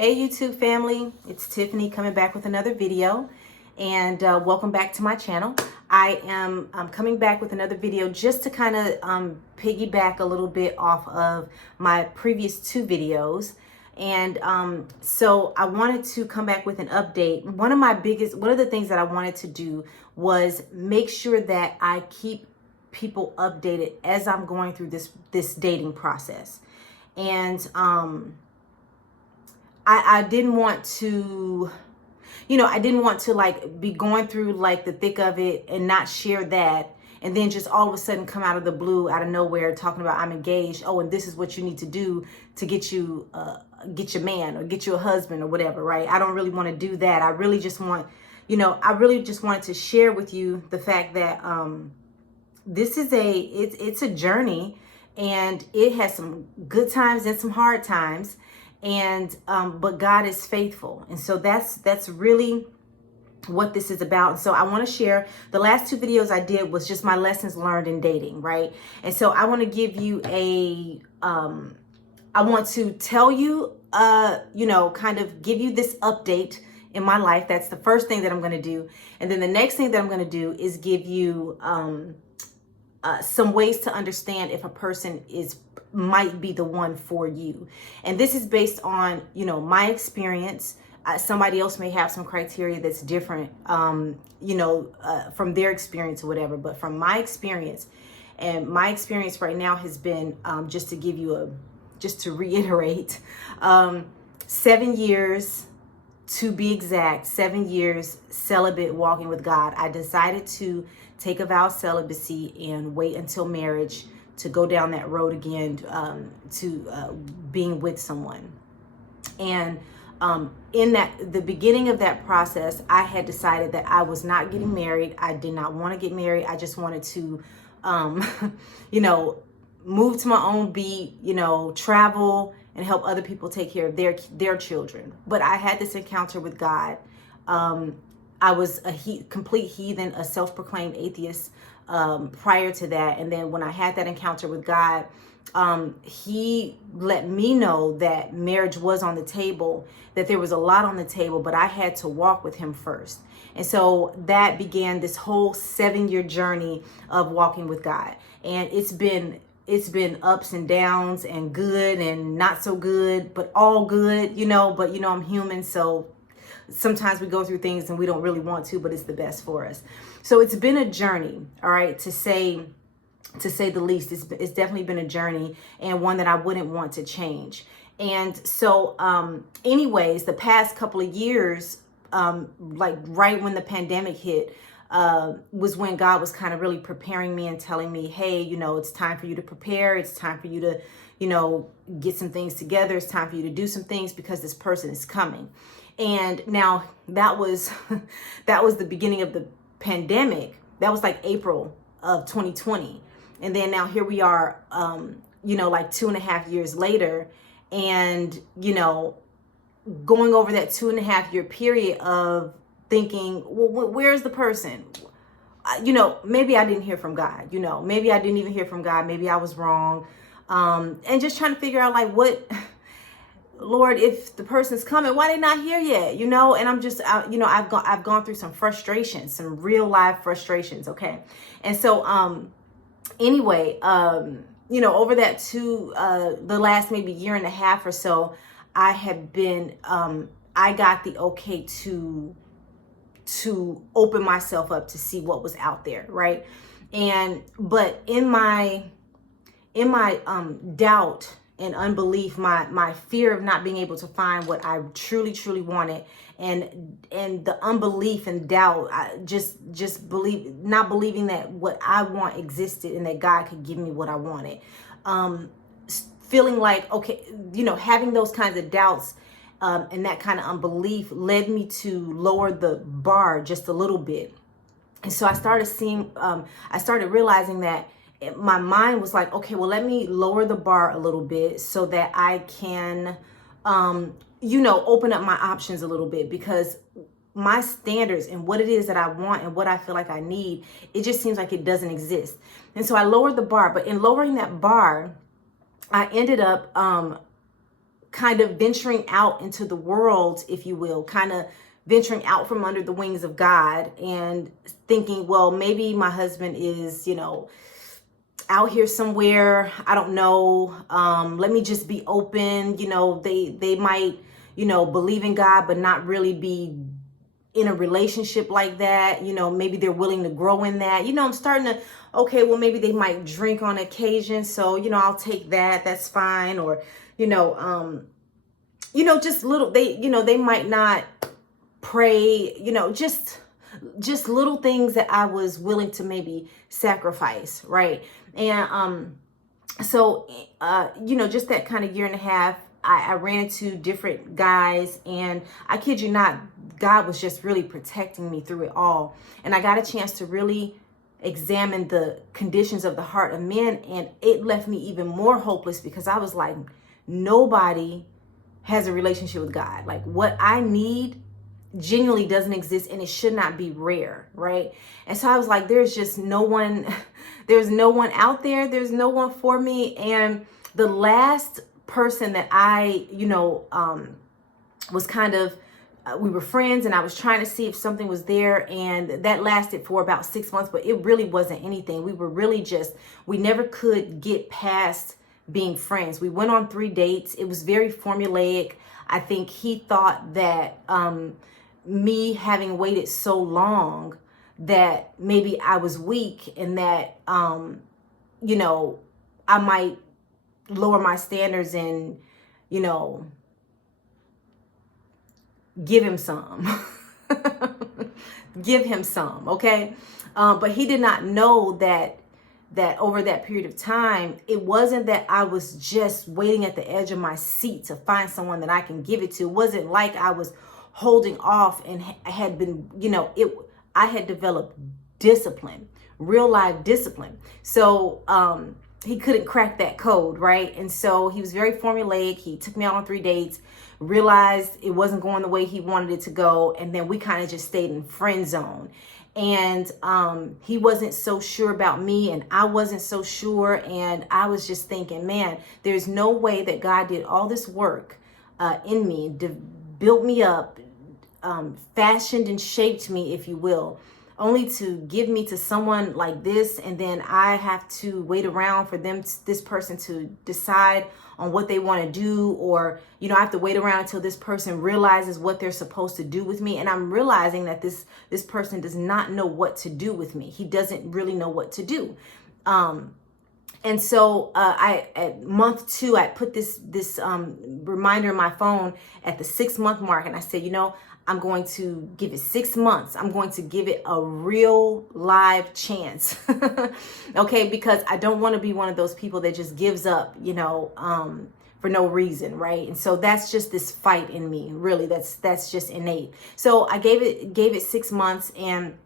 Hey YouTube family, it's Tiffany coming back with another video, and welcome back to my channel. I am coming back with another video just to kind of piggyback a little bit off of my previous two videos. And so I wanted to come back with an update. One of the things that I wanted to do was make sure that I keep people updated as I'm going through this dating process. And I didn't want to, I didn't want to like be going through like the thick of it and not share that. And then just all of a sudden come out of the blue, out of nowhere, talking about I'm engaged. Oh, and this is what you need to do to get your man or get you a husband or whatever, right? I don't really want to do that. I really just want, I really just wanted to share with you the fact that this is it's a journey, and it has some good times and some hard times. And but God is faithful, and so that's really what this is about. And so I want to share, the last two videos I did was just my lessons learned in dating, right? And so I want to give you I want to tell you kind of give you this update in my life. That's the first thing that I'm going to do. And then the next thing that I'm going to do is give you some ways to understand if a person might be the one for you. And this is based on, my experience. Somebody else may have some criteria that's different, from their experience or whatever. But from my experience, and my experience right now has been, just to reiterate, 7 years, to be exact, 7 years celibate, walking with God. I decided to take a vow of celibacy and wait until marriage to go down that road again, to being with someone. And in the beginning of that process, I had decided that I was not getting married. I did not want to get married. I just wanted to, move to my own beat, travel and help other people take care of their children. But I had this encounter with God. I was a complete heathen, a self-proclaimed atheist prior to that. And then when I had that encounter with God, he let me know that marriage was on the table, that there was a lot on the table, but I had to walk with him first. And so that began this whole 7-year journey of walking with God. And it's been ups and downs, and good and not so good, but all good, but I'm human. So sometimes we go through things and we don't really want to, but it's the best for us. So it's been a journey, all right, to say the least. It's definitely been a journey, and one that I wouldn't want to change. And so anyways, the past couple of years, like right when the pandemic hit, was when God was kind of really preparing me and telling me, hey, it's time for you to prepare. It's time for you to, get some things together. It's time for you to do some things because this person is coming. And now that was the beginning of the pandemic. That was like April of 2020. And then now here we are, like 2.5 years later, and, going over that 2.5 year period of thinking, well, where's the person? Maybe I didn't hear from God, maybe I didn't even hear from God. Maybe I was wrong. And just trying to figure out like what, Lord, if the person's coming, why they not here yet? And I'm just, I've gone through some frustrations, some real life frustrations. Okay. And so, anyway, over that the last maybe year and a half or so, I have been, I got the okay to open myself up to see what was out there. Right. But in my doubt and unbelief, my fear of not being able to find what I truly, truly wanted, and the unbelief and doubt, I just not believing that what I want existed and that God could give me what I wanted. Feeling like, okay, having those kinds of doubts, and that kind of unbelief led me to lower the bar just a little bit. And so I started realizing that my mind was like, okay, well, let me lower the bar a little bit so that I can, open up my options a little bit, because my standards and what it is that I want and what I feel like I need, it just seems like it doesn't exist. And so I lowered the bar, but in lowering that bar, I ended up kind of venturing out into the world, if you will, kind of venturing out from under the wings of God and thinking, well, maybe my husband is, out here somewhere. I don't know. Let me just be open. They might, believe in God, but not really be in a relationship like that. Maybe they're willing to grow in that. I'm starting to, okay, well, maybe they might drink on occasion. So, I'll take that. That's fine. Or, just little, they might not pray, just little things that I was willing to maybe sacrifice. Right. And, so, just that kind of year and a half, I ran into different guys, and I kid you not, God was just really protecting me through it all. And I got a chance to really examine the conditions of the heart of men, and it left me even more hopeless, because I was like, nobody has a relationship with God. Like, what I need genuinely doesn't exist, and it should not be rare, right? And so I was like, there's just no one, there's no one out there, there's no one for me. And the last person that I, was kind of, we were friends, and I was trying to see if something was there, and that lasted for about 6 months, but it really wasn't anything. We were really we never could get past being friends. We went on 3 dates. It was very formulaic. I think he thought that me having waited so long, that maybe I was weak, and that, I might lower my standards and, give him some, give him some. Okay. But he did not know that over that period of time, it wasn't that I was just waiting at the edge of my seat to find someone that I can give it to. It wasn't like I was holding off and had been, I had developed discipline, real life discipline. So, he couldn't crack that code, right? And so he was very formulaic. He took me out on 3 dates, realized it wasn't going the way he wanted it to go. And then we kind of just stayed in friend zone. And he wasn't so sure about me, and I wasn't so sure. And I was just thinking, man, there's no way that God did all this work in me, built me up, fashioned and shaped me, if you will, only to give me to someone like this. And then I have to wait around for this person to decide on what they want to do, or, I have to wait around until this person realizes what they're supposed to do with me. And I'm realizing that this person does not know what to do with me. He doesn't really know what to do. And so at month 2, I put this reminder in my phone at the 6-month mark. And I said, I'm going to give it 6 months. I'm going to give it a real live chance. Okay. Because I don't want to be one of those people that just gives up, for no reason. Right. And so that's just this fight in me. Really, that's just innate. So I gave it 6 months, and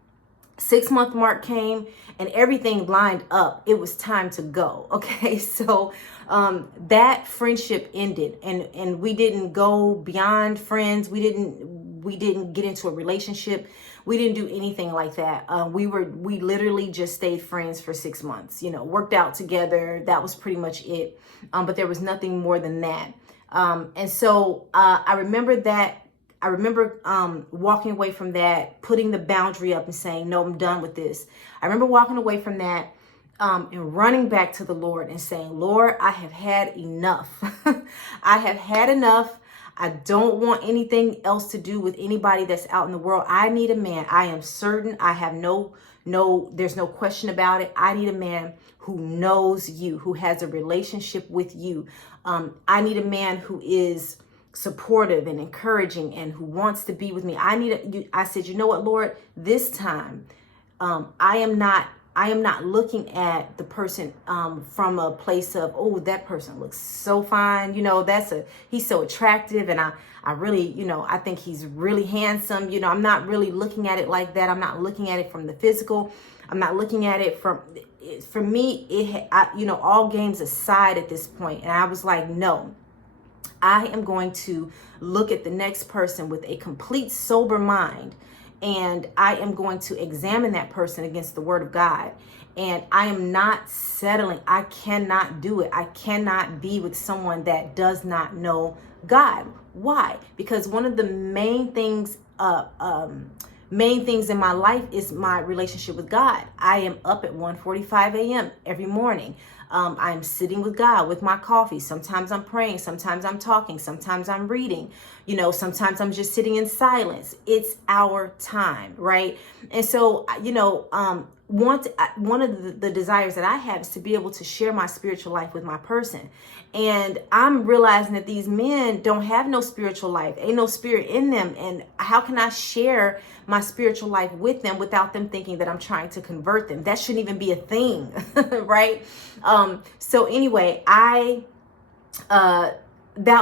6-month mark came, and everything lined up. It was time to go. Okay. So, that friendship ended, and we didn't go beyond friends. We didn't get into a relationship. We didn't do anything like that. We literally just stayed friends for 6 months, worked out together. That was pretty much it. But there was nothing more than that. And so, I remember walking away from that, putting the boundary up and saying, no, I'm done with this. I remember walking away from that and running back to the Lord and saying, Lord, I have had enough. I have had enough. I don't want anything else to do with anybody that's out in the world. I need a man. I am certain. I have there's no question about it. I need a man who knows you, who has a relationship with you. I need a man who is supportive and encouraging and who wants to be with me. I said, you know what, Lord, this time, I am not looking at the person from a place of, oh, that person looks so fine. He's so attractive. And I really, I think he's really handsome. I'm not really looking at it like that. I'm not looking at it from the physical. I'm not looking at it for me, all games aside at this point. And I was like, no, I am going to look at the next person with a complete sober mind. And I am going to examine that person against the word of God. And I am not settling. I cannot do it. I cannot be with someone that does not know God. Why? Because one of the main things in my life is my relationship with God. I am up at 1:45 a.m. every morning. I'm sitting with God with my coffee. Sometimes I'm praying, sometimes I'm talking, sometimes I'm reading, sometimes I'm just sitting in silence. It's our time, right? And so, one of the desires that I have is to be able to share my spiritual life with my person. And I'm realizing that these men don't have no spiritual life, ain't no spirit in them. And how can I share my spiritual life with them without them thinking that I'm trying to convert them? That shouldn't even be a thing, right? So anyway, that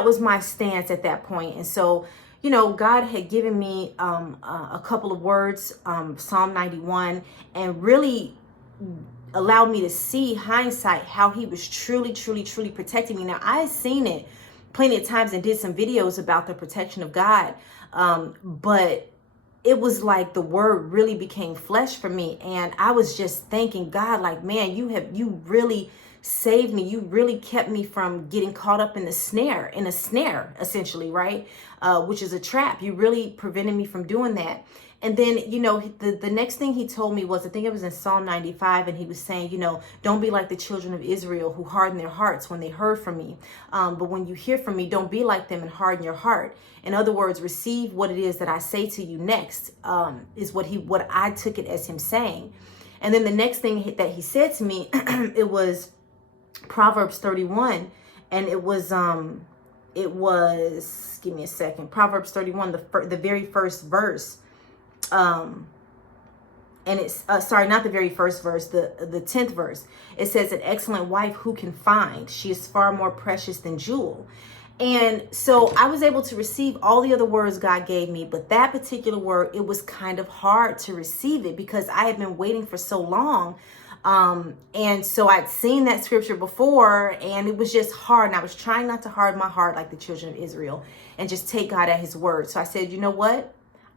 was my stance at that point. And so, God had given me a couple of words, Psalm 91, and really allowed me to see hindsight how he was truly, truly, truly protecting me. Now, I had seen it plenty of times and did some videos about the protection of God, but it was like the word really became flesh for me. And I was just thanking God, like, man, you really saved me. You really kept me from getting caught up in a snare, essentially, right? Which is a trap. You really prevented me from doing that. And then, the next thing he told me was, I think it was in Psalm 95, and he was saying, don't be like the children of Israel who hardened their hearts when they heard from me. But when you hear from me, don't be like them and harden your heart. In other words, receive what it is that I say to you next, is what I took it as him saying. And then the next thing that he said to me, it was Proverbs 31, and it was, give me a second, Proverbs 31, the very first verse. And it's sorry, not the very first verse, the 10th verse. It says, an excellent wife who can find? She is far more precious than jewel. And so I was able to receive all the other words God gave me, but that particular word, it was kind of hard to receive it because I had been waiting for so long. And so I'd seen that scripture before, and it was just hard. And I was trying not to harden my heart like the children of Israel and just take God at his word. So I said, you know what?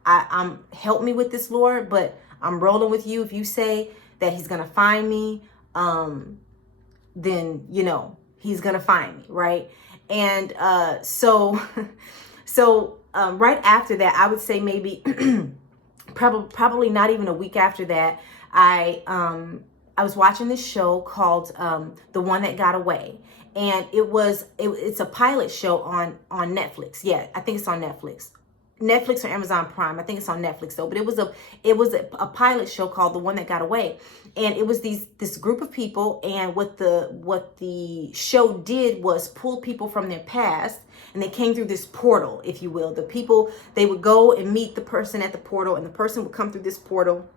I'm help me with this, Lord, but I'm rolling with you. If you say that he's going to find me, then, he's going to find me. Right. And, so right after that, I would say maybe probably not even a week after that, I was watching this show called, The One That Got Away. And it's a pilot show on Netflix. Yeah, I think it's on Netflix or Amazon Prime. I think it's on Netflix though, but it was a pilot show called The One That Got Away. And it was this group of people, and what the show did was pull people from their past, and they came through this portal, if you will. The people, they would go and meet the person at the portal, and the person would come through this portal.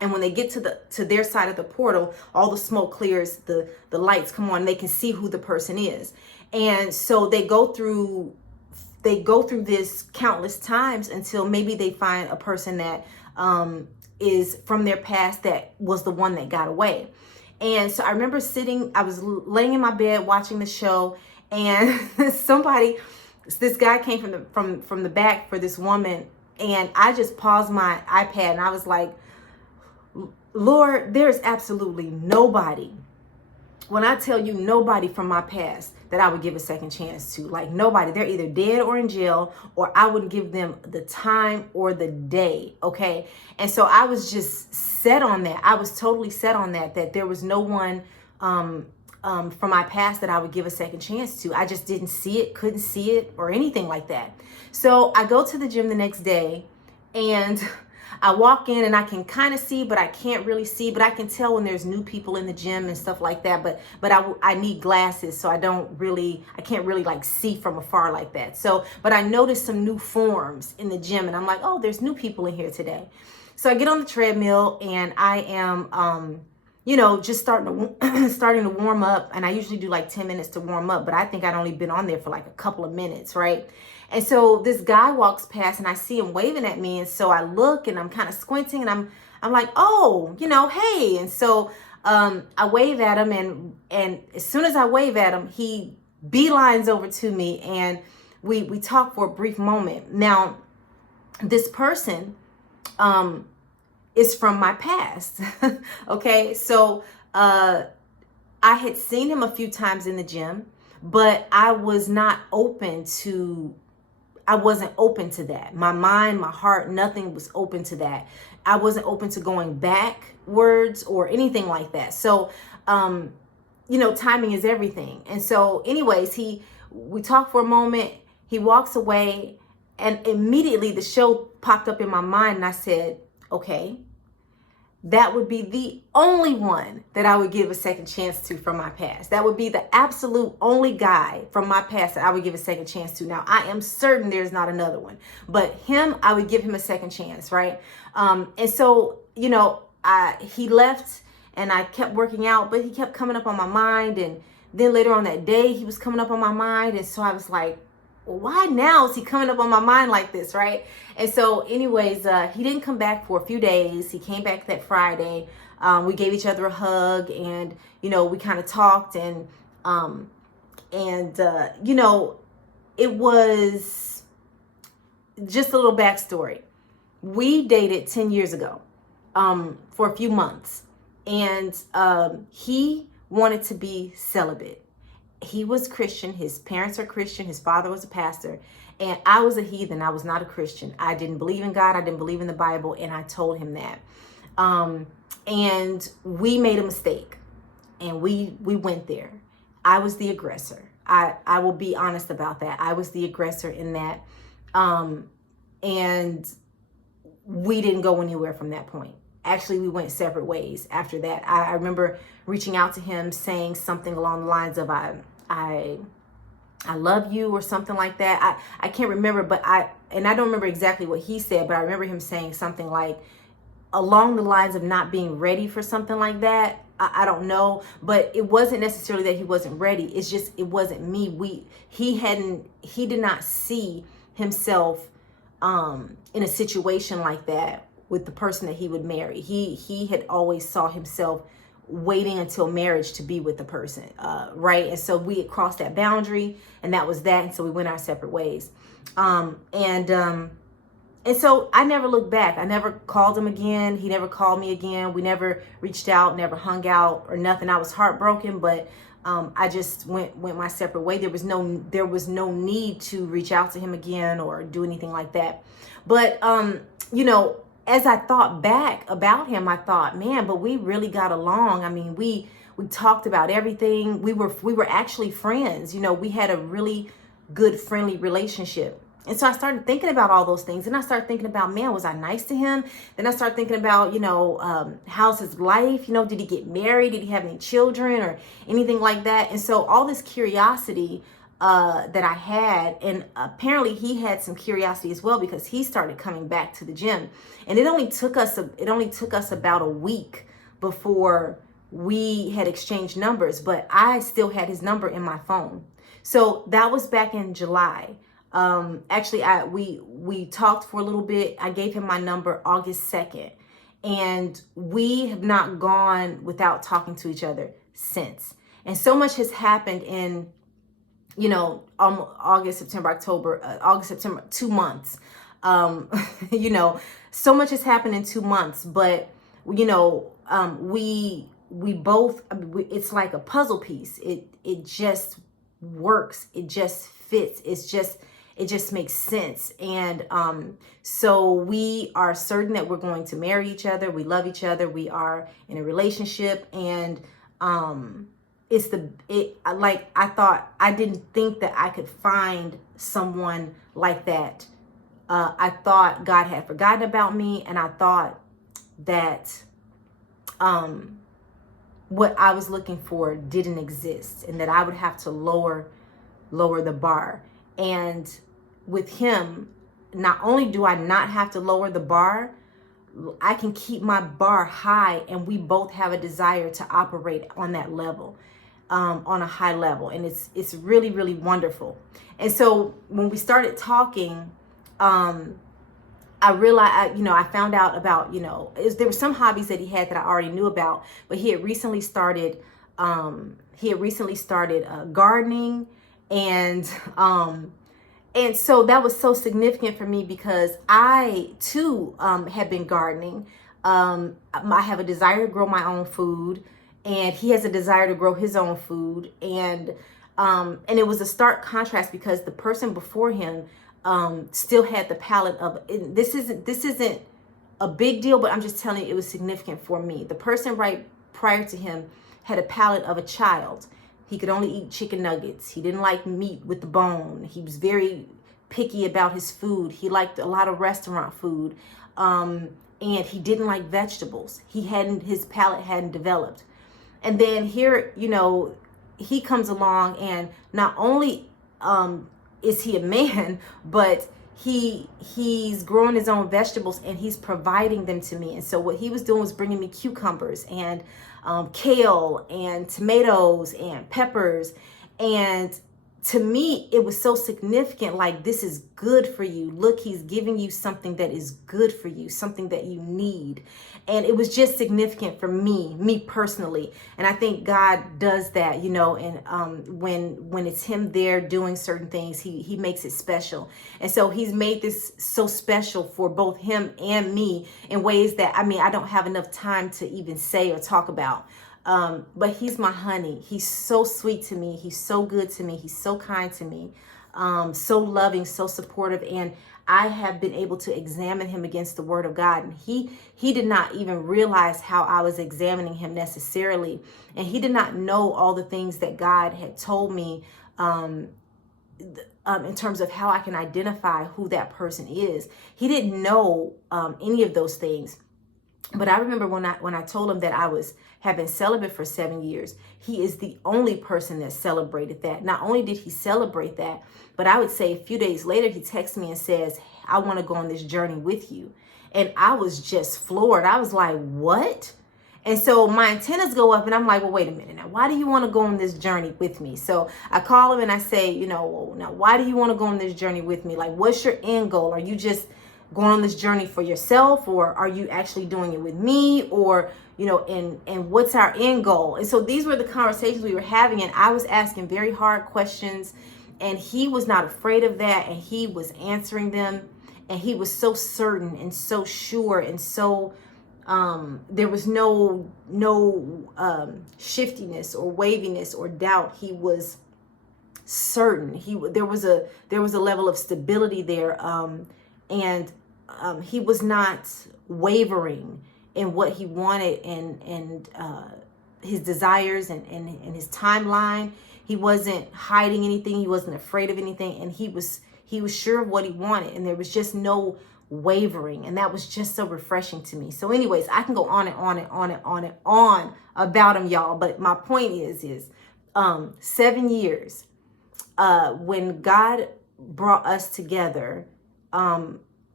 And when they get to their side of the portal, all the smoke clears, the lights come on, they can see who the person is. And so they go through this countless times until maybe they find a person that is from their past that was the one that got away. And so I remember I was laying in my bed watching the show, and this guy came from the back for this woman, and I just paused my iPad and I was like, Lord, there's absolutely nobody. When I tell you nobody from my past that I would give a second chance to, like nobody, they're either dead or in jail, or I wouldn't give them the time or the day. Okay. And so I was just set on that. I was totally set on that there was no one, from my past that I would give a second chance to. I just didn't see it, couldn't see it, or anything like that. So I go to the gym the next day, and I walk in and I can kind of see, but I can't really see, but I can tell when there's new people in the gym and stuff like that. But I need glasses, so I can't really like see from afar like that. So, but I noticed some new forms in the gym, and I'm like, oh, there's new people in here today. So I get on the treadmill, and I am, just starting to warm up. And I usually do like 10 minutes to warm up, but I think I'd only been on there for like a couple of minutes, right? And so this guy walks past, and I see him waving at me. And so I look, and I'm kind of squinting, and I'm like, oh, hey. And so I wave at him, and as soon as I wave at him, he beelines over to me, and we talk for a brief moment. Now, this person is from my past. Okay. So I had seen him a few times in the gym, but I wasn't open to that. My mind, my heart, nothing was open to that. I wasn't open to going backwards or anything like that. So, timing is everything. And so anyways, we talked for a moment, he walks away, and immediately the show popped up in my mind, and I said, okay, that would be the only one that I would give a second chance to from my past. That would be the absolute only guy from my past that I would give a second chance to. Now, I am certain there's not another one, but him, I would give him a second chance, right? And so, he left, and I kept working out, but he kept coming up on my mind. And then later on that day, he was coming up on my mind. And so I was like, well, why now is he coming up on my mind like this, right? And so anyways, he didn't come back for a few days. He came back that Friday. We gave each other a hug, and, we kind of talked, and it was just a little backstory. We dated 10 years ago, for a few months, and he wanted to be celibate. He was Christian. His parents are Christian. His father was a pastor. And I was a heathen. I was not a Christian. I didn't believe in God. I didn't believe in the Bible. And I told him that. And we made a mistake. And we went there. I was the aggressor. I will be honest about that. I was the aggressor in that. And we didn't go anywhere from that point. Actually, we went separate ways after that. I remember reaching out to him saying something along the lines of, I love you, or something like that. I can't remember, but I don't remember exactly what he said, but I remember him saying something like along the lines of not being ready for something like that. I don't know, but it wasn't necessarily that he wasn't ready. It's just, it wasn't me. He did not see himself in a situation like that with the person that he would marry. He had always saw himself waiting until marriage to be with the person, right? And so we had crossed that boundary, and that was that. And so we went our separate ways. And so I never looked back. I never called him again. He never called me again. We never reached out, never hung out or nothing. I was heartbroken, but I just went my separate way. There was no need to reach out to him again or do anything like that. But as I thought back about him, I thought, man, but we really got along. I mean, we talked about everything. We were actually friends. We had a really good, friendly relationship. And so I started thinking about all those things. And I started thinking about, man, was I nice to him? Then I started thinking about, how's his life? Did he get married? Did he have any children or anything like that? And so all this curiosity that I had, and apparently he had some curiosity as well, because he started coming back to the gym. And it only took us about a week before we had exchanged numbers, but I still had his number in my phone. So that was back in July. Actually, we talked for a little bit. I gave him my number August 2nd, and we have not gone without talking to each other since. And so much has happened in, August, September, 2 months. So much has happened in 2 months, but, we both, it's like a puzzle piece. It just works. It just fits. It just makes sense. And so we are certain that we're going to marry each other. We love each other. We are in a relationship. And I didn't think that I could find someone like that. I thought God had forgotten about me, and I thought that what I was looking for didn't exist, and that I would have to lower the bar. And with him, not only do I not have to lower the bar, I can keep my bar high, and we both have a desire to operate on that level, on a high level. And it's really, really wonderful. And so when we started talking, I realized, I found out about, there were some hobbies that he had that I already knew about, but he had recently started gardening. And so that was so significant for me, because I too had been gardening. I have a desire to grow my own food, and he has a desire to grow his own food. And And it was a stark contrast because the person before him still had the palate of, this isn't a big deal, but I'm just telling you, it was significant for me. The person right prior to him had a palate of a child. He could only eat chicken nuggets. He didn't like meat with the bone. He was very picky about his food. He liked a lot of restaurant food. And he didn't like vegetables. His palate hadn't developed. And then here, he comes along, and not only is he a man, but he's growing his own vegetables and he's providing them to me. And so what he was doing was bringing me cucumbers and kale and tomatoes and peppers. And to me, it was so significant, like, this is good for you. Look, he's giving you something that is good for you, something that you need. And it was just significant for me personally. And I think God does that, and when it's him there doing certain things, he makes it special. And so he's made this so special for both him and me in ways that, I don't have enough time to even say or talk about. But he's my honey. He's so sweet to me. He's so good to me. He's so kind to me, so loving, so supportive. And I have been able to examine him against the word of God. And he did not even realize how I was examining him necessarily. And he did not know all the things that God had told me, in terms of how I can identify who that person is. He didn't know, any of those things. But I remember when I told him that I have been celibate for 7 years, he is the only person that celebrated that. Not only did he celebrate that, but I would say a few days later, he texts me and says, I want to go on this journey with you. And I was just floored. I was like, what? And so my antennas go up and I'm like, well, wait a minute. Now, why do you want to go on this journey with me? So I call him and I say, well, now, why do you want to go on this journey with me? Like, what's your end goal? Are you just going on this journey for yourself, or are you actually doing it with me? Or, and what's our end goal? And so these were the conversations we were having, and I was asking very hard questions, and he was not afraid of that, and he was answering them, and he was so certain and so sure, and so there was no shiftiness or waviness or doubt. He was certain. There was a level of stability there, and he was not wavering in what he wanted and his desires and his timeline. He wasn't hiding anything. He wasn't afraid of anything, and he was sure of what he wanted, and there was just no wavering, and that was just so refreshing to me. So anyways, I can go on and on and on and on and on about him, y'all, but my point is 7 years, when God brought us together,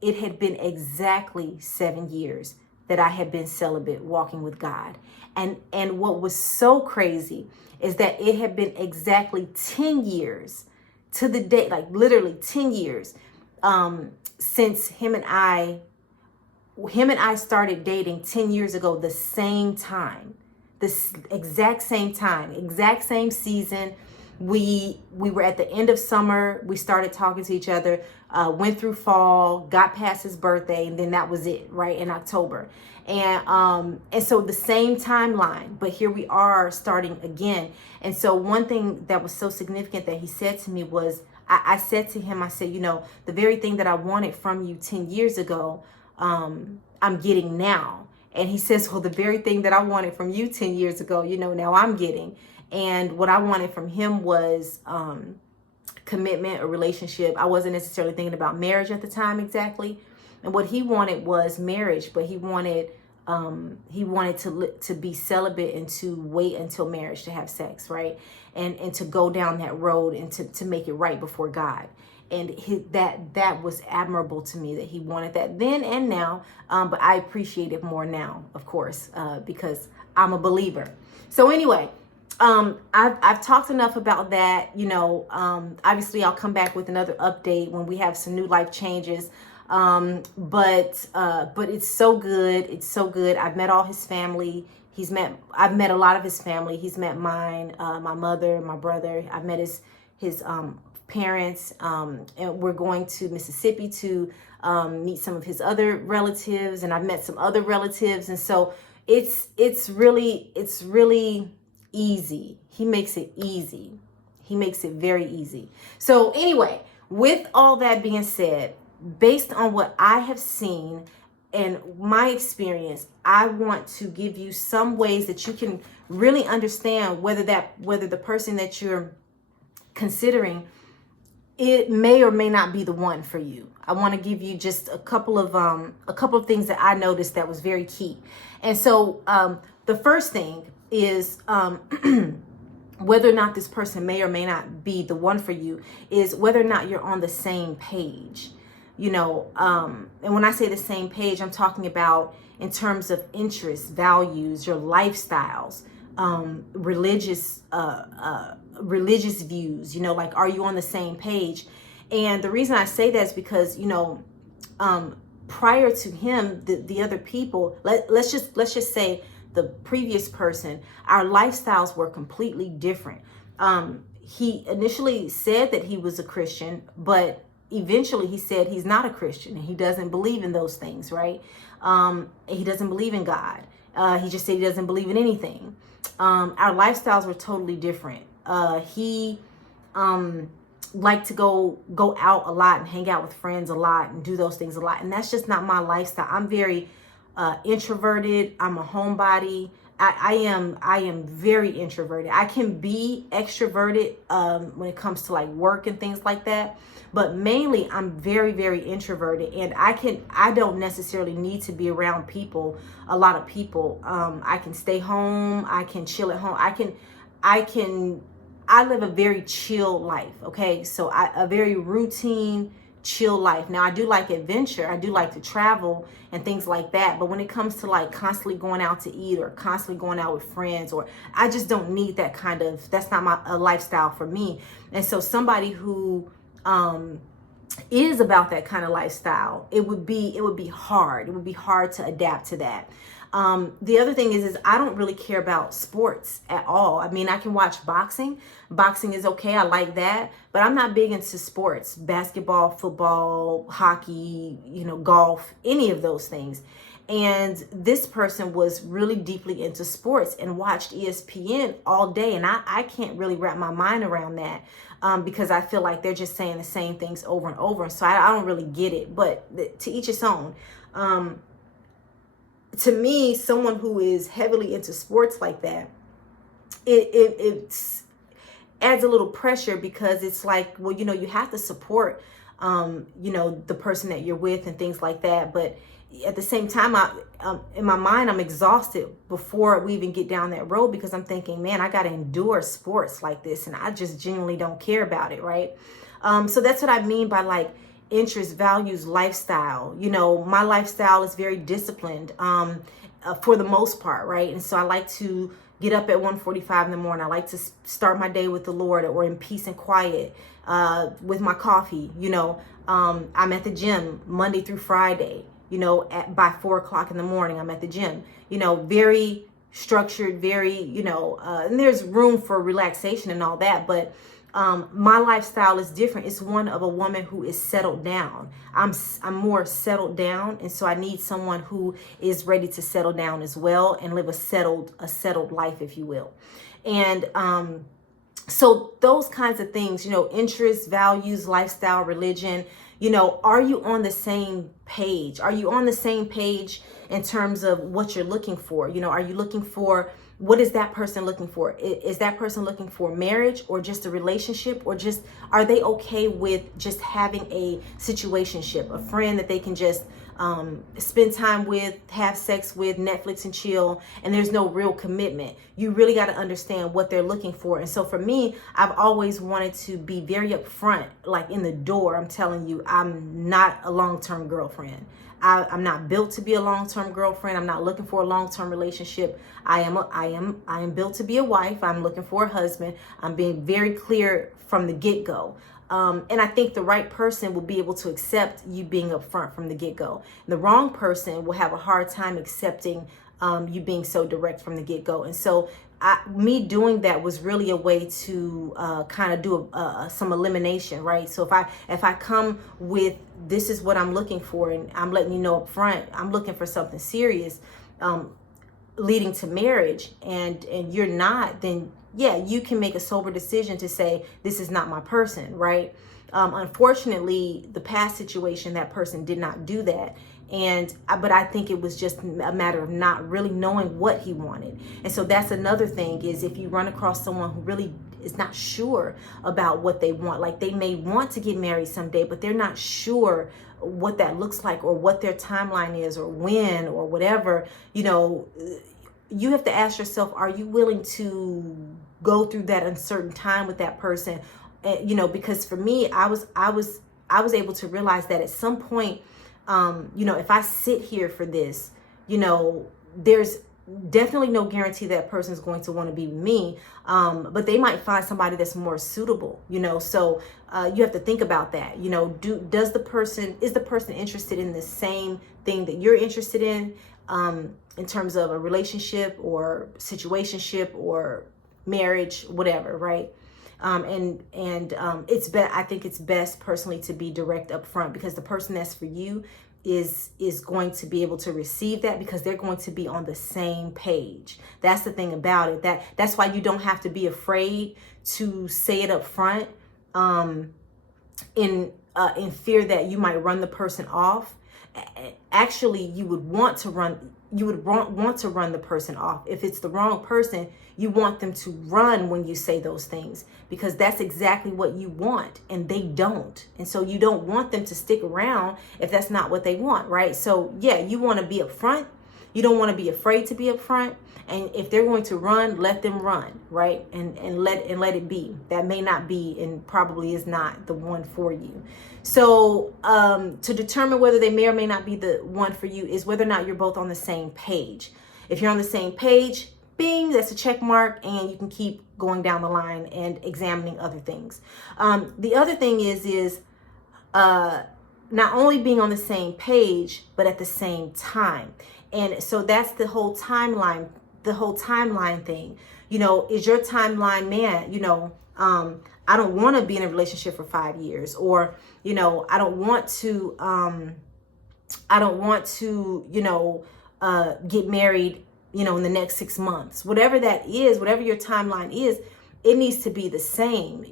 it had been exactly 7 years that I had been celibate, walking with God. And what was so crazy is that it had been exactly 10 years to the day, like literally 10 years, since him and I started dating 10 years ago, the same time, this exact same time, exact same season. We were at the end of summer. We started talking to each other, went through fall, got past his birthday, and then that was it, right, in October. And so the same timeline, but here we are starting again. And so one thing that was so significant that he said to me was, I said to him, I said, the very thing that I wanted from you 10 years ago, I'm getting now. And he says, well, the very thing that I wanted from you 10 years ago, now I'm getting. And what I wanted from him was commitment, a relationship. I wasn't necessarily thinking about marriage at the time exactly. And what he wanted was marriage, but he wanted to be celibate and to wait until marriage to have sex, right? And to go down that road and to make it right before God. And that was admirable to me that he wanted that then and now. But I appreciate it more now, of course, because I'm a believer. So anyway, I've talked enough about that. Obviously I'll come back with another update when we have some new life changes. But it's so good. It's so good. I've met all his family. I've met a lot of his family. He's met mine, my mother, my brother. I've met his parents. And we're going to Mississippi to, meet some of his other relatives, and I've met some other relatives. And so it's really easy. He makes it easy. He makes it very easy. So anyway, with all that being said, based on what I have seen and my experience, I want to give you some ways that you can really understand whether the person that you're considering, it may or may not be the one for you. I want to give you just a couple of things that I noticed that was very key. And so the first thing is whether or not this person may or may not be the one for you is whether or not you're on the same page. And when I say the same page, I'm talking about in terms of interests, values, your lifestyles, religious views, like, are you on the same page? And the reason I say that is because, prior to him, the other people, let's just say the previous person, our lifestyles were completely different. He initially said that he was a Christian, but eventually he said he's not a Christian and he doesn't believe in those things, right? He doesn't believe in God. He just said he doesn't believe in anything. Our lifestyles were totally different. He liked to go out a lot and hang out with friends a lot and do those things a lot. And that's just not my lifestyle. I'm very introverted. I'm a homebody. I am very introverted. I can be extroverted when it comes to like work and things like that. But mainly I'm very, very introverted, and I don't necessarily need to be around a lot of people. I can stay home. I can chill at home. I live a very chill life. Okay. So a very routine, chill life. Now I do like adventure. I do like to travel and things like that. But when it comes to like constantly going out to eat or constantly going out with friends, or I just don't need that that's not a lifestyle for me. And so somebody who is about that kind of lifestyle, it would be hard. It would be hard to adapt to that. The other thing is I don't really care about sports at all. I mean, I can watch boxing. Boxing is okay. I like that, but I'm not big into sports, basketball, football, hockey, golf, any of those things. And this person was really deeply into sports and watched ESPN all day. And I can't really wrap my mind around that because I feel like they're just saying the same things over and over. So I don't really get it, but to each its own. To me, someone who is heavily into sports like that, it adds a little pressure because it's like, well, you have to support, the person that you're with and things like that. But at the same time, in my mind, I'm exhausted before we even get down that road because I'm thinking, man, I got to endure sports like this. And I just genuinely don't care about it. Right. So that's what I mean by like interest, values, lifestyle. My lifestyle is very disciplined for the most part, right? And so I like to get up at 1:45 in the morning. I like to start my day with the Lord or in peace and quiet with my coffee. I'm at the gym Monday through Friday. By 4:00 in the morning, I'm at the gym. Very structured, very, and there's room for relaxation and all that, but my lifestyle is different. It's one of a woman who is settled down. I'm more settled down. And so I need someone who is ready to settle down as well and live a settled life, if you will. And, so those kinds of things, interests, values, lifestyle, religion, are you on the same page? Are you on the same page in terms of what you're looking for? Are you looking for, what is that person looking for? Is that person looking for marriage or just a relationship, or just, are they okay with just having a situationship, a friend that they can just spend time with, have sex with, Netflix and chill, and there's no real commitment? You really got to understand what they're looking for. And so for me, I've always wanted to be very upfront, like in the door. I'm telling you, I'm not a long-term girlfriend. I'm not built to be a long-term girlfriend. I'm not looking for a long-term relationship. I am built to be a wife. I'm looking for a husband. I'm being very clear from the get-go. And I think the right person will be able to accept you being upfront from the get-go. The wrong person will have a hard time accepting you being so direct from the get-go. And so me doing that was really a way to kind of do some elimination, right? So if I come with, this is what I'm looking for, and I'm letting you know up front, I'm looking for something serious, leading to marriage, and you're not, then yeah, you can make a sober decision to say, this is not my person, right? Unfortunately, the past situation, that person did not do that. But I think it was just a matter of not really knowing what he wanted. And so that's another thing, is if you run across someone who really is not sure about what they want, like they may want to get married someday, but they're not sure what that looks like or what their timeline is or when or whatever, you have to ask yourself, are you willing to go through that uncertain time with that person? Because for me, I was able to realize that at some point, if I sit here for this, there's definitely no guarantee that person is going to want to be with me. But they might find somebody that's more suitable, so you have to think about that. Is the person interested in the same thing that you're interested in terms of a relationship or situationship or marriage, whatever, right? I think it's best personally to be direct up front, because the person that's for you is going to be able to receive that, because they're going to be on the same page. That's the thing about it. That's why you don't have to be afraid to say it up front, in fear that you might run the person off. Actually, you would want to run the person off. If it's the wrong person, you want them to run when you say those things, because that's exactly what you want, and they don't. And so you don't want them to stick around if that's not what they want, right? So yeah, you want to be upfront. You don't want to be afraid to be upfront. And if they're going to run, let them run, right? And let it be. That may not be, and probably is not, the one for you. So to determine whether they may or may not be the one for you is whether or not you're both on the same page. If you're on the same page, bing, that's a check mark, and you can keep going down the line and examining other things. The other thing is not only being on the same page, but at the same time. And so that's the whole timeline thing. Is your timeline, man, I don't want to be in a relationship for 5 years, or, I don't want to, get married, in the next 6 months, whatever that is, whatever your timeline is, it needs to be the same,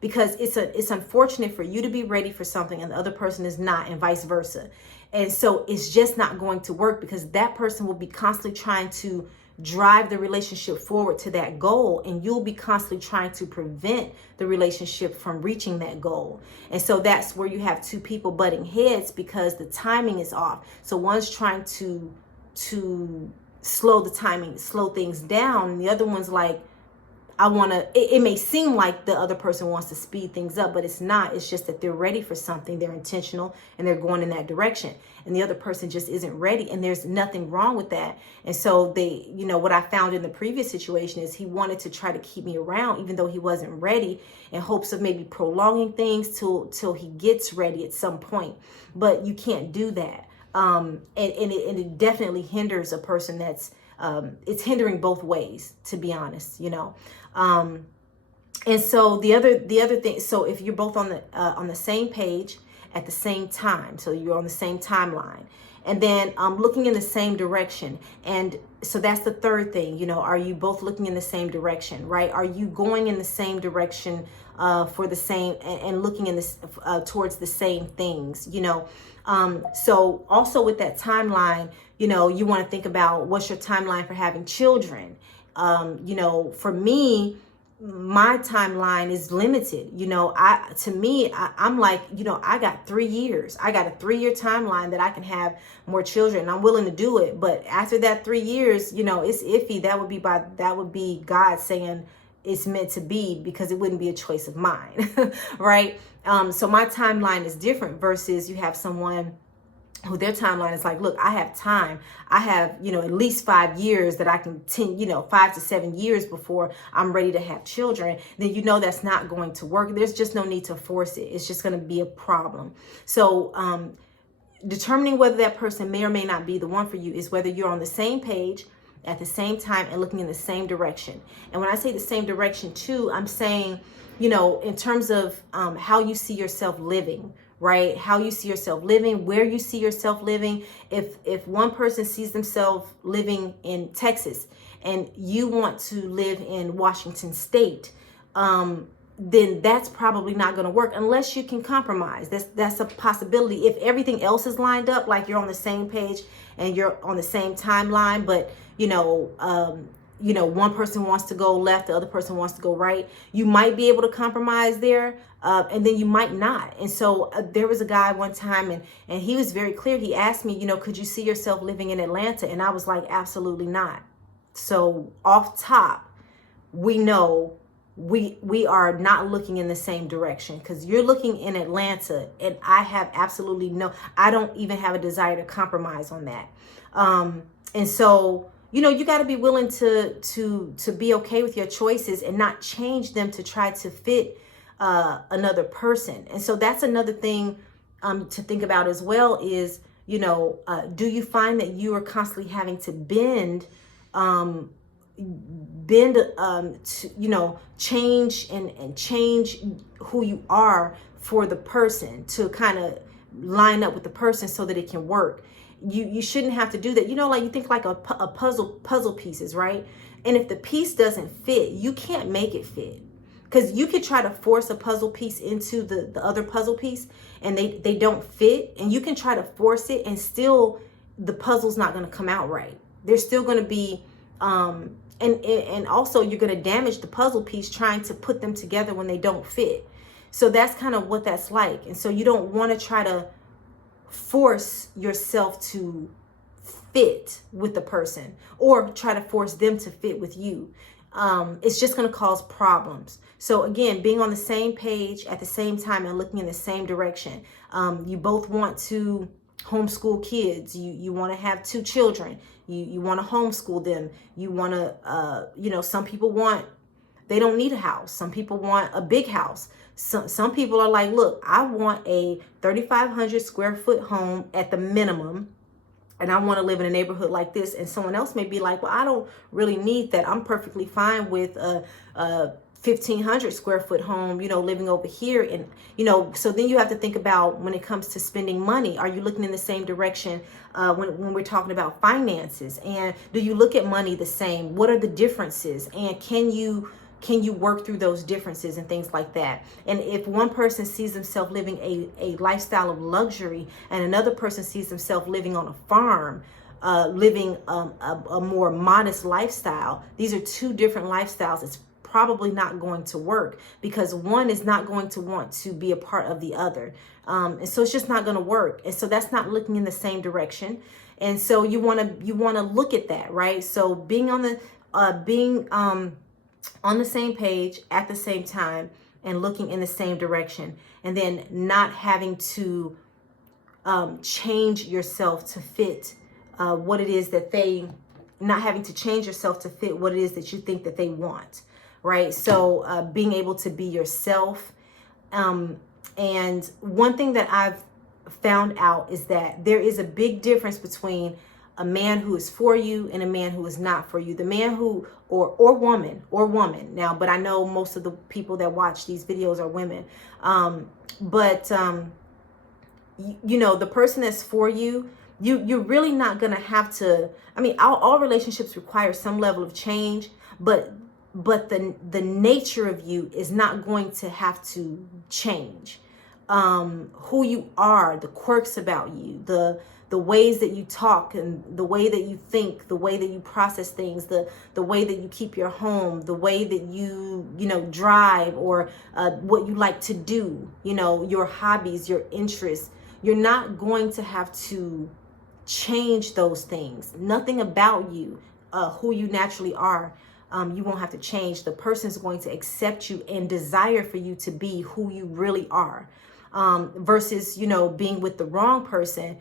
because it's unfortunate for you to be ready for something and the other person is not, and vice versa. And so it's just not going to work, because that person will be constantly trying to drive the relationship forward to that goal, and you'll be constantly trying to prevent the relationship from reaching that goal. And so that's where you have two people butting heads, because the timing is off. So one's trying to slow things down, and the other one's like, it may seem like the other person wants to speed things up, but it's not. It's just that they're ready for something. They're intentional and they're going in that direction. And the other person just isn't ready. And there's nothing wrong with that. And so what I found in the previous situation is he wanted to try to keep me around, even though he wasn't ready, in hopes of maybe prolonging things till he gets ready at some point. But you can't do that. And it definitely hinders a person that's, it's hindering both ways, to be honest, and so the other thing, so if you're both on the same page at the same time, so you're on the same timeline, and then looking in the same direction, and so that's the third thing, are you both looking in the same direction, right? Are you going in the same direction for the same, and looking in this towards the same things, so also with that timeline, you want to think about, what's your timeline for having children? For me, my timeline is limited. I'm like, I got 3 years. I got a 3-year timeline that I can have more children. I'm willing to do it. But after that 3 years, it's iffy. That would be God saying it's meant to be, because it wouldn't be a choice of mine. Right. So my timeline is different versus you have someone who their timeline is like, look, I have time. I have, at least 5 years that I can 5 to 7 years before I'm ready to have children. Then that's not going to work. There's just no need to force it. It's just going to be a problem. So determining whether that person may or may not be the one for you is whether you're on the same page at the same time and looking in the same direction. And when I say the same direction too, I'm saying, in terms of how you see yourself living, right? How you see yourself living, where you see yourself living. If one person sees themselves living in Texas and you want to live in Washington State, then that's probably not going to work unless you can compromise. That's a possibility. If everything else is lined up, like you're on the same page and you're on the same timeline, but one person wants to go left, the other person wants to go right, you might be able to compromise there, and then you might not. And so there was a guy one time, and he was very clear. He asked me, could you see yourself living in Atlanta? And I was like, absolutely not. So off top, we know we are not looking in the same direction, because you're looking in Atlanta, and I have absolutely I don't even have a desire to compromise on that. And so, you got to be willing to be okay with your choices and not change them to try to fit another person. And so that's another thing to think about as well is, do you find that you are constantly having to bend to change and change who you are for the person to kind of line up with the person so that it can work? You shouldn't have to do that. Like you think like a puzzle pieces, right? And if the piece doesn't fit, you can't make it fit, because you could try to force a puzzle piece into the other puzzle piece and they don't fit, and you can try to force it and still the puzzle's not going to come out right. There's still going to be and also you're going to damage the puzzle piece trying to put them together when they don't fit. So that's kind of what that's like. And so you don't want to try to force yourself to fit with the person or try to force them to fit with you. It's just going to cause problems. So again, being on the same page at the same time and looking in the same direction. You both want to homeschool kids. You want to have 2 children. You want to homeschool them. You want to, some people they don't need a house. Some people want a big house. Some people are like, look, I want a 3,500 square foot home at the minimum, and I want to live in a neighborhood like this. And someone else may be like, well, I don't really need that. I'm perfectly fine with a 1,500 square foot home, living over here. And, so then you have to think about, when it comes to spending money, are you looking in the same direction when we're talking about finances? And do you look at money the same? What are the differences? And can you work through those differences and things like that? And if one person sees themselves living a lifestyle of luxury and another person sees themselves living on a farm, living a more modest lifestyle, these are 2 different lifestyles. It's probably not going to work, because one is not going to want to be a part of the other. And so it's just not going to work. And so that's not looking in the same direction. And so you want to look at that, right? So being on the same page at the same time and looking in the same direction, and then not having to change yourself to fit what it is that not having to change yourself to fit what it is that you think that they want, right? So being able to be yourself. And one thing that I've found out is that there is a big difference between a man who is for you and a man who is not for you. The man who, or woman now, but I know most of the people that watch these videos are women. The person that's for you, you're really not going to have to, all relationships require some level of change, but the nature of you is not going to have to change. Who you are, the quirks about you, the ways that you talk and the way that you think, the way that you process things, the way that you keep your home, the way that you drive, or what you like to do, your hobbies, your interests. You're not going to have to change those things. Nothing about you, who you naturally are, you won't have to change. The person's going to accept you and desire for you to be who you really are. Versus, being with the wrong person.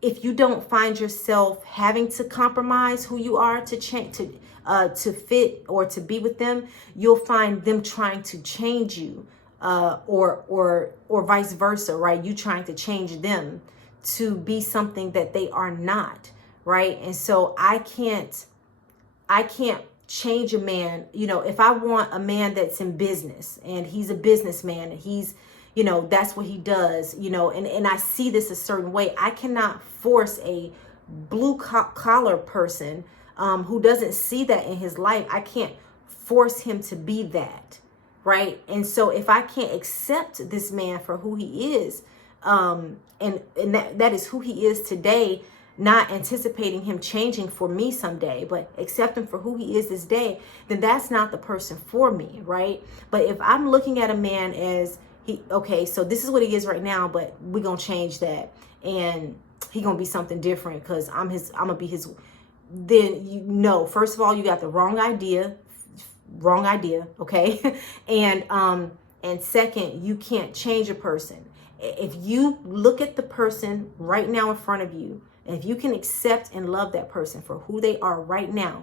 If you don't find yourself having to compromise who you are to change, to fit or to be with them, you'll find them trying to change you, or vice versa, right? You trying to change them to be something that they are not, right? And so I can't change a man. If I want a man that's in business and he's a businessman and he's, that's what he does, and I see this a certain way. I cannot force a blue collar person who doesn't see that in his life, I can't force him to be that, right? And so if I can't accept this man for who he is, and that is who he is today, not anticipating him changing for me someday, but accept him for who he is this day, then that's not the person for me, right? But if I'm looking at a man as okay, so this is what he is right now, but we're gonna change that, and he gonna be something different because I'm gonna be his, then first of all, you got the wrong idea, okay? And second, you can't change a person. If you look at the person right now in front of you, and if you can accept and love that person for who they are right now,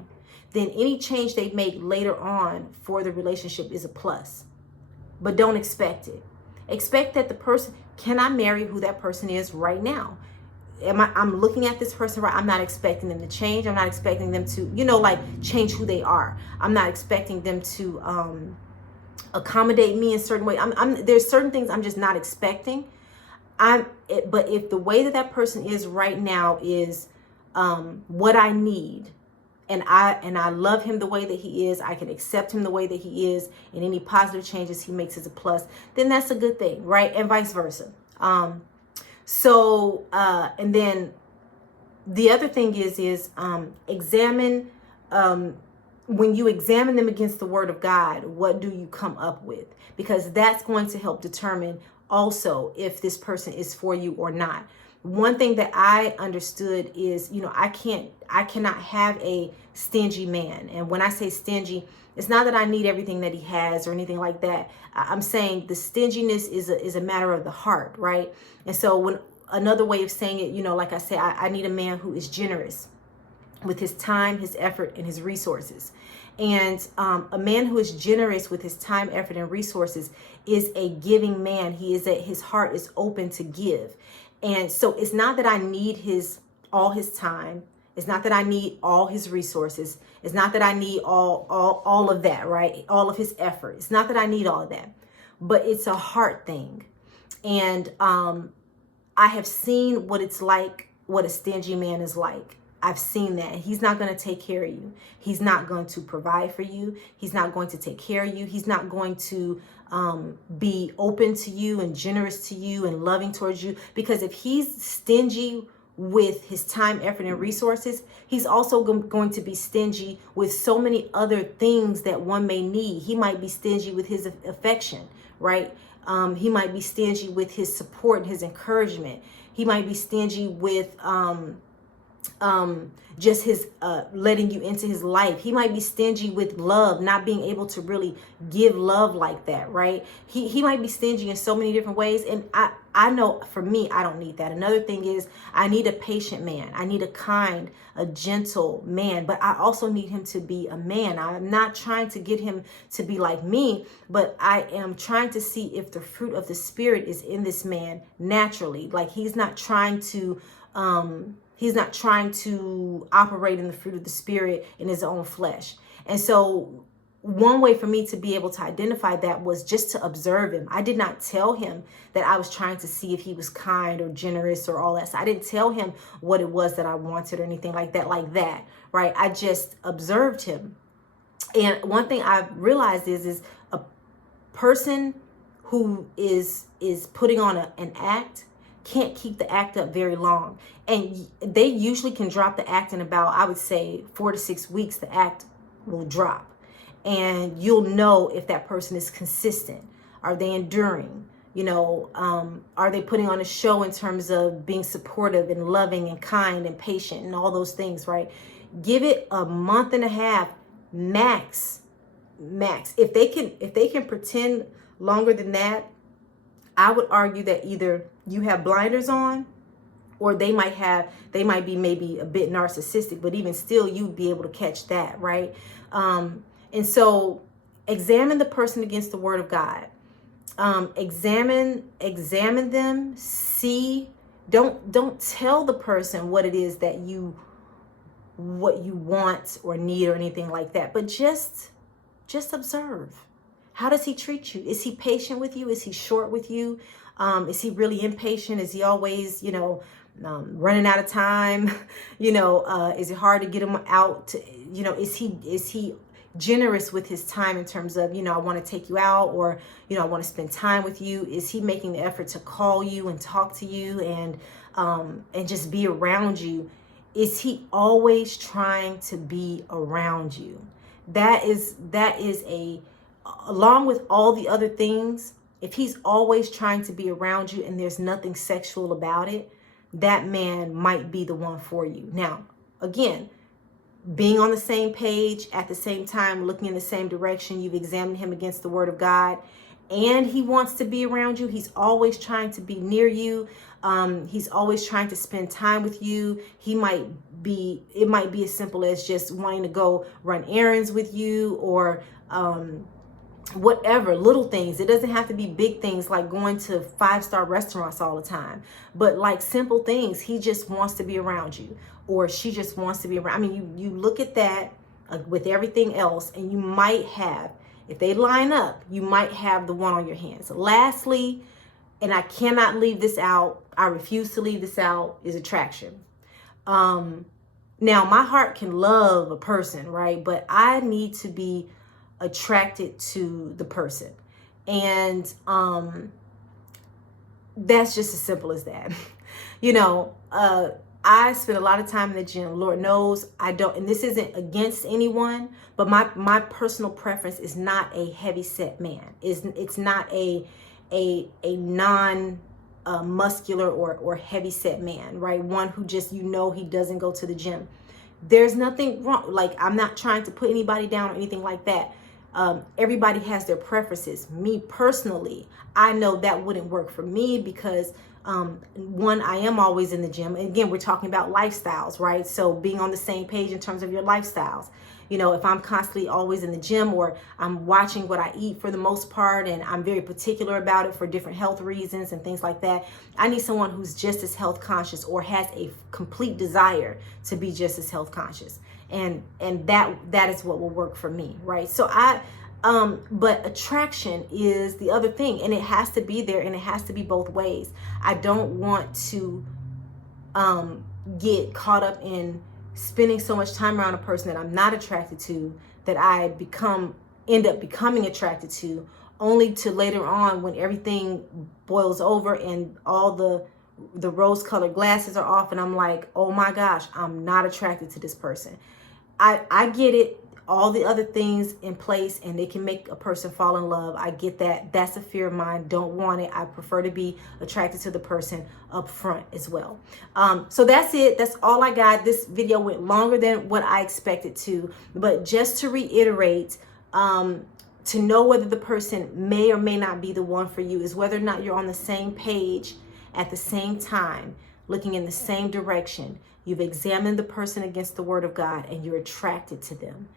then any change they make later on for the relationship is a plus. But don't expect it. Expect that the person, can I marry who that person is right now? I'm looking at this person, right? I'm not expecting them to change. I'm not expecting them to, change who they are. I'm not expecting them to accommodate me in certain way. There's certain things I'm just not expecting. But if the way that person is right now is what I need, and I love him the way that he is, I can accept him the way that he is, and any positive changes he makes is a plus, then that's a good thing, right? And vice versa. And then the other thing is examine, when you examine them against the word of God, what do you come up with? Because that's going to help determine also if this person is for you or not. One thing that I understood is, I cannot have a stingy man. And when I say stingy, it's not that I need everything that he has or anything like that. I'm saying the stinginess is a matter of the heart, right? And so another way of saying it, like I say, I need a man who is generous with his time, his effort, and his resources. And a man who is generous with his time, effort, and resources is a giving man. His heart is open to give. And so it's not that I need all his time. It's not that I need all his resources. It's not that I need all of that, right? All of his effort. It's not that I need all of that, but it's a heart thing. And I have seen what it's like, what a stingy man is like. I've seen that. He's not going to take care of you. He's not going to provide for you. He's not going to take care of you. He's not going to be open to you and generous to you and loving towards you. Because if he's stingy with his time, effort, and resources, he's also going to be stingy with so many other things that one may need. He might be stingy with his affection, right? He might be stingy with his support and his encouragement. He might be stingy with just his letting you into his life. He might be stingy with love, not being able to really give love like that, right? He might be stingy in so many different ways. And I know for me, I don't need that. Another thing is I need a patient man. I need a kind, a gentle man, but I also need him to be a man. I'm not trying to get him to be like me, but I am trying to see if the fruit of the Spirit is in this man naturally. Like he's not trying to operate in the fruit of the Spirit in his own flesh. And so one way for me to be able to identify that was just to observe him. I did not tell him that I was trying to see if he was kind or generous or all that. So I didn't tell him what it was that I wanted or anything like that, right? I just observed him. And one thing I've realized is a person who is putting on an act can't keep the act up very long. And they usually can drop the act in about, I would say, 4 to 6 weeks, the act will drop. And you'll know if that person is consistent. Are they enduring? Are they putting on a show in terms of being supportive and loving and kind and patient and all those things, right? Give it a month and a half, max. If they can pretend longer than that, I would argue that either you have blinders on, or they might be maybe a bit narcissistic, but even still, you'd be able to catch that, right? And so examine the person against the word of God. Examine them, see, don't tell the person what it is that what you want or need or anything like that, but just observe. How does he treat you? Is he patient with you? Is he short with you? Is he really impatient? Is he always, running out of time? Is it hard to get him out? Is he generous with his time in terms of, I want to take you out, or, I want to spend time with you? Is he making the effort to call you and talk to you and just be around you? Is he always trying to be around you? That is along with all the other things, if he's always trying to be around you and there's nothing sexual about it, that man might be the one for you. Now, again, being on the same page at the same time, looking in the same direction, you've examined him against the word of God, and he wants to be around you. He's always trying to be near you. He's always trying to spend time with you. It might be as simple as just wanting to go run errands with you, or whatever, little things. It doesn't have to be big things like going to 5-star restaurants all the time, but like simple things. He just wants to be around you, or she just wants to be around. I mean, you look at that with everything else, and you might have, if they line up, you might have the one on your hands. Lastly, and I cannot leave this out, I refuse to leave this out, is attraction. Now, my heart can love a person, right? But I need to be attracted to the person. And that's just as simple as that. I spend a lot of time in the gym. Lord knows I don't, and this isn't against anyone, but my personal preference is not a heavy set man. It's not a non muscular or heavy set man, right? One who just, he doesn't go to the gym. There's nothing wrong. Like, I'm not trying to put anybody down or anything like that. Everybody has their preferences. Me personally, I know that wouldn't work for me because one, I am always in the gym. And again, we're talking about lifestyles, right? So being on the same page in terms of your lifestyles. If I'm constantly always in the gym, or I'm watching what I eat for the most part, and I'm very particular about it for different health reasons and things like that, I need someone who's just as health conscious, or has a complete desire to be just as health conscious. And that is what will work for me, right? So but attraction is the other thing, and it has to be there, and it has to be both ways. I don't want to get caught up in spending so much time around a person that I'm not attracted to, that I end up becoming attracted to, only to later on, when everything boils over and all the rose-colored glasses are off, and I'm like, oh my gosh, I'm not attracted to this person. I get it. All the other things in place, and they can make a person fall in love. I get that. That's a fear of mine. Don't want it. I prefer to be attracted to the person up front as well. So that's it. That's all I got. This video went longer than what I expected to, but just to reiterate, to know whether the person may or may not be the one for you is whether or not you're on the same page at the same time, looking in the same direction. You've examined the person against the word of God, and you're attracted to them.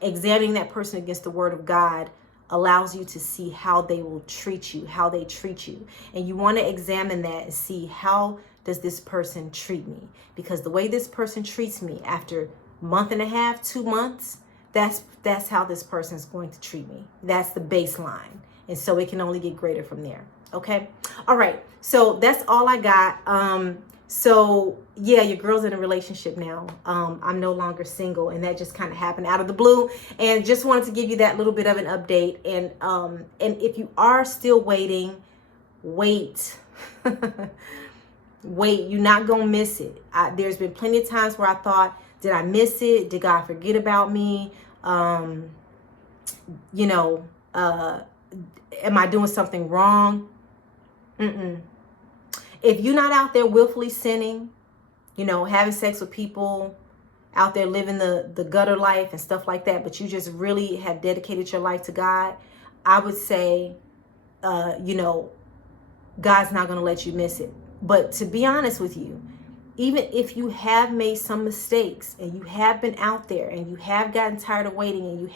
Examining that person against the word of God allows you to see how they will treat you, how they treat you. And you want to examine that and see, how does this person treat me? Because the way this person treats me after month and a half, 2 months, that's how this person is going to treat me. That's the baseline. And so it can only get greater from there. Okay. All right. So that's all I got. So yeah, your girl's in a relationship now. I'm no longer single, and that just kind of happened out of the blue, and just wanted to give you that little bit of an update. And if you are still waiting, wait. Wait, you're not gonna miss it. There's been plenty of times where I thought, did I miss it? Did God forget about me? Am I doing something wrong? If you're not out there willfully sinning, having sex with people, out there living the gutter life and stuff like that, but you just really have dedicated your life to God, I would say, God's not going to let you miss it. But to be honest with you, even if you have made some mistakes, and you have been out there, and you have gotten tired of waiting, and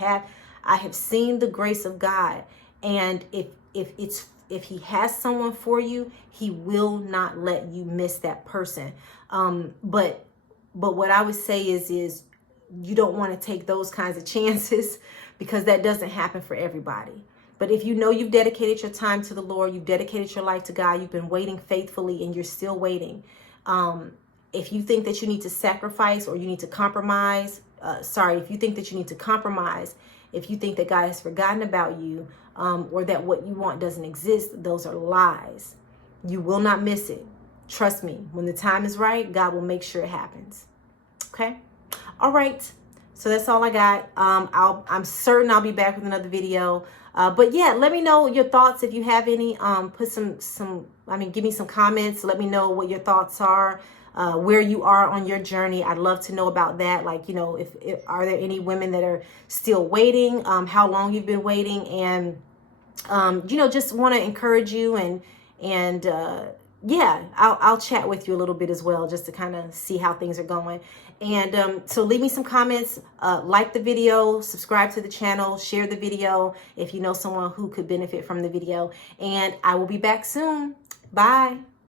I have seen the grace of God. And if he has someone for you, he will not let you miss that person. But what I would say is you don't want to take those kinds of chances, because that doesn't happen for everybody. But if you know you've dedicated your time to the Lord, you've dedicated your life to God, you've been waiting faithfully and you're still waiting. If you think that you need to sacrifice or you need to compromise, if you think that you need to compromise, if you think that God has forgotten about you, or that what you want doesn't exist, those are lies. You will not miss it. Trust me, when the time is right, God will make sure it happens. Okay? All right. So that's all I got. I'm certain I'll be back with another video. But yeah, let me know your thoughts if you have any. Give me some comments. Let me know what your thoughts are, where you are on your journey. I'd love to know about that. Like, you know, if are there any women that are still waiting, how long you've been waiting, and you know, just want to encourage you and yeah, I'll chat with you a little bit as well, just to kind of see how things are going. And so leave me some comments, like the video, subscribe to the channel, share the video if you know someone who could benefit from the video. And I will be back soon. Bye.